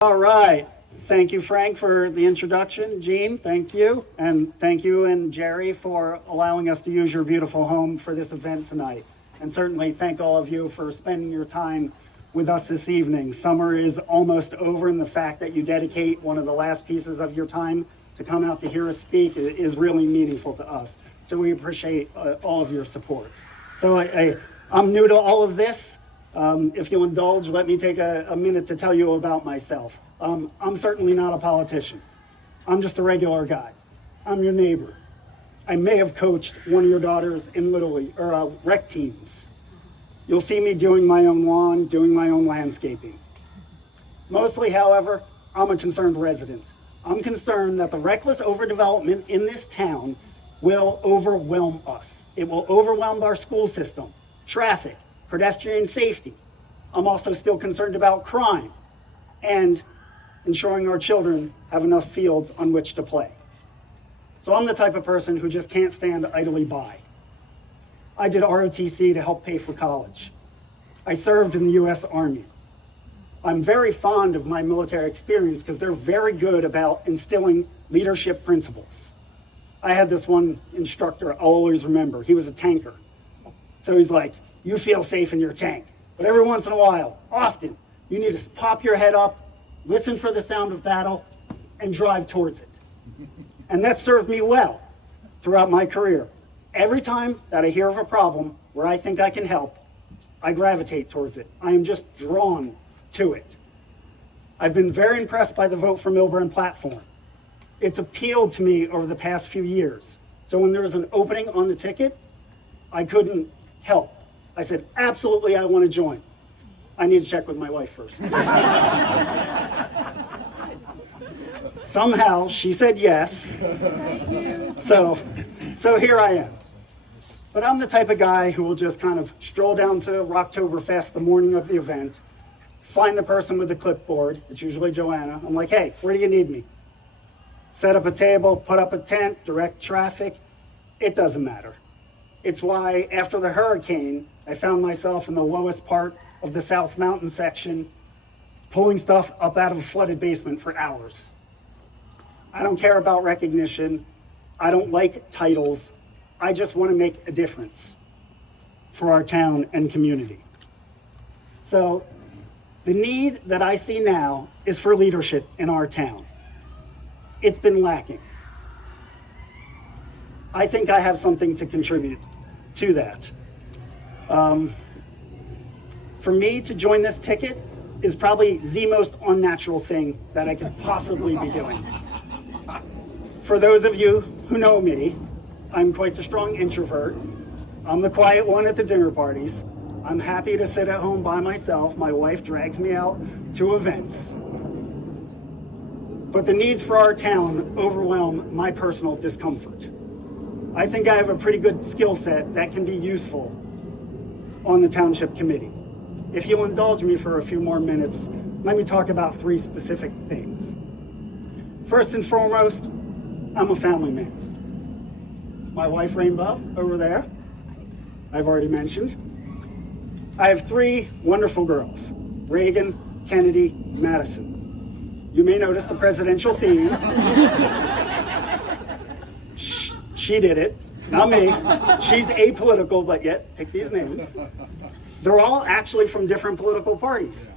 All right. Thank you, Frank, for the introduction. Jean, thank you. And thank you and Jerry for allowing us to use your beautiful home for this event tonight. And certainly thank all of you for spending your time with us this evening. Summer is almost over, and the fact that you dedicate one of the last pieces of your time to come out to hear us speak is really meaningful to us. So we appreciate all of your support. So I'm new to all of this. If you'll indulge, let me take a minute to tell you about myself. I'm certainly not a politician. I'm just a regular guy. I'm your neighbor. I may have coached one of your daughters in Little League or rec teams. You'll see me doing my own lawn, doing my own landscaping. Mostly, however, I'm a concerned resident. I'm concerned that the reckless overdevelopment in this town will overwhelm us. It will overwhelm our school system, traffic, pedestrian safety. I'm also still concerned about crime and ensuring our children have enough fields on which to play. So I'm the type of person who just can't stand idly by. I did ROTC to help pay for college. I served in the U.S. Army. I'm very fond of my military experience because they're very good about instilling leadership principles. I had this one instructor I'll always remember. He was a tanker. So he's like, you feel safe in your tank. But every once in a while, often, you need to pop your head up, listen for the sound of battle, and drive towards it. And that served me well throughout my career. Every time that I hear of a problem where I think I can help, I gravitate towards it. I am just drawn to it. I've been very impressed by the Vote for Millburn platform. It's appealed to me over the past few years. So when there was an opening on the ticket, I couldn't help. I said, absolutely, I want to join. I need to check with my wife first. Somehow she said yes. So here I am. But I'm the type of guy who will just kind of stroll down to Rocktoberfest the morning of the event, find the person with the clipboard, it's usually Joanna. I'm like, hey, where do you need me? Set up a table, put up a tent, direct traffic. It doesn't matter. It's why after the hurricane, I found myself in the lowest part of the South Mountain section, pulling stuff up out of a flooded basement for hours. I don't care about recognition. I don't like titles. I just want to make a difference for our town and community. So the need that I see now is for leadership in our town. It's been lacking. I think I have something to contribute to that. For me to join this ticket is probably the most unnatural thing that I could possibly be doing. For those of you who know me, I'm quite the strong introvert. I'm the quiet one at the dinner parties. I'm happy to sit at home by myself. My wife drags me out to events. But the needs for our town overwhelm my personal discomfort. I think I have a pretty good skill set that can be useful on the Township Committee. If you'll indulge me for a few more minutes, let me talk about 3 specific things. First and foremost, I'm a family man. My wife, Rainbow, over there, I've already mentioned. I have 3 wonderful girls, Reagan, Kennedy, Madison. You may notice the presidential theme. She did it, not me. She's apolitical, but yet, pick these names. They're all actually from different political parties.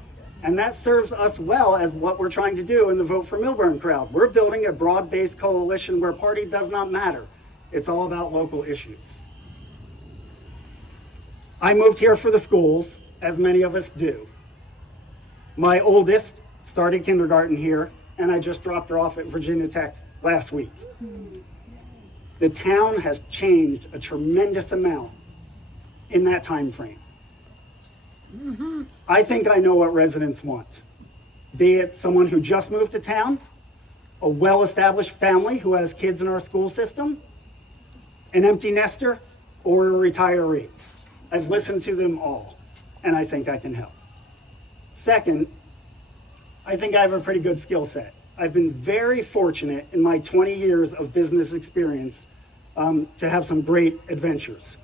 And that serves us well as what we're trying to do in the Vote for Millburn crowd. We're building a broad-based coalition where party does not matter. It's all about local issues. I moved here for the schools, as many of us do. My oldest started kindergarten here, and I just dropped her off at Virginia Tech last week. The town has changed a tremendous amount in that time frame. I think I know what residents want. Be it someone who just moved to town, a well-established family who has kids in our school system, an empty nester, or a retiree. I've listened to them all, and I think I can help. Second, I think I have a pretty good skill set. I've been very fortunate in my 20 years of business experience to have some great adventures.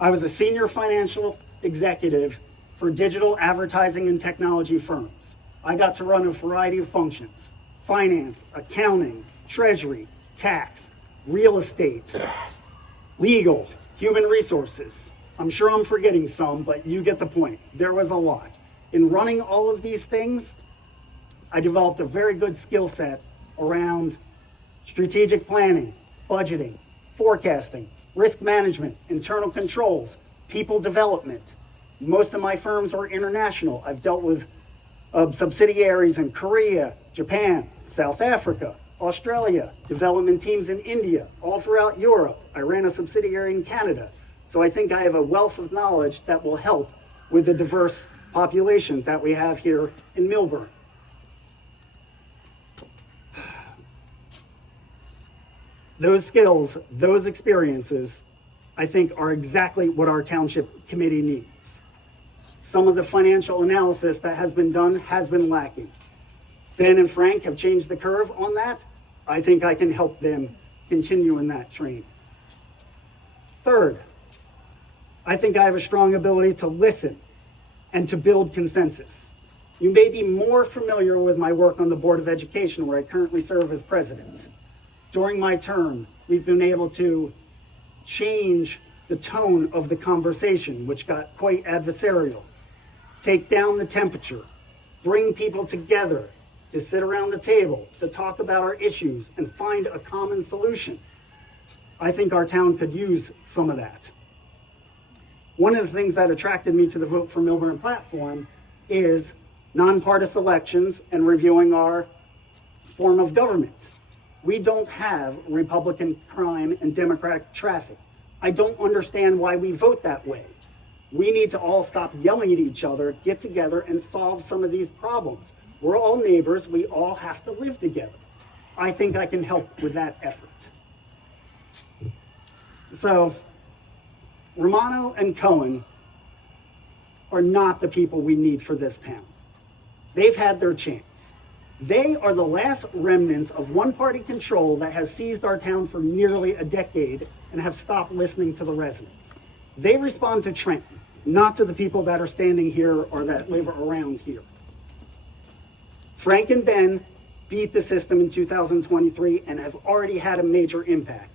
I was a senior financial executive for digital advertising and technology firms. I got to run a variety of functions: finance, accounting, treasury, tax, real estate, legal, human resources. I'm sure I'm forgetting some, but you get the point. There was a lot. In running all of these things, I developed a very good skill set around strategic planning, budgeting, forecasting, risk management, internal controls, people development. Most of my firms are international. I've dealt with subsidiaries in Korea, Japan, South Africa, Australia, development teams in India, all throughout Europe. I ran a subsidiary in Canada. So I think I have a wealth of knowledge that will help with the diverse population that we have here in Millburn. Those skills, those experiences, I think are exactly what our Township Committee needs. Some of the financial analysis that has been done has been lacking. Ben and Frank have changed the curve on that. I think I can help them continue in that train. Third, I think I have a strong ability to listen and to build consensus. You may be more familiar with my work on the Board of Education, where I currently serve as president. During my term, we've been able to change the tone of the conversation, which got quite adversarial, take down the temperature, bring people together to sit around the table, to talk about our issues and find a common solution. I think our town could use some of that. One of the things that attracted me to the Vote for Millburn platform is nonpartisan elections and reviewing our form of government. We don't have Republican crime and Democratic traffic. I don't understand why we vote that way. We need to all stop yelling at each other, get together and solve some of these problems. We're all neighbors, we all have to live together. I think I can help with that effort. So, Romano and Cohen are not the people we need for this town. They've had their chance. They are the last remnants of one-party control that has seized our town for nearly a decade and have stopped listening to the residents. They respond to Trenton, not to the people that are standing here or that live around here. Frank and Ben beat the system in 2023 and have already had a major impact.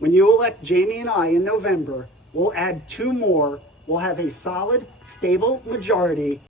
When you elect Jamie and I in November, we'll add 2 more. We'll have a solid, stable majority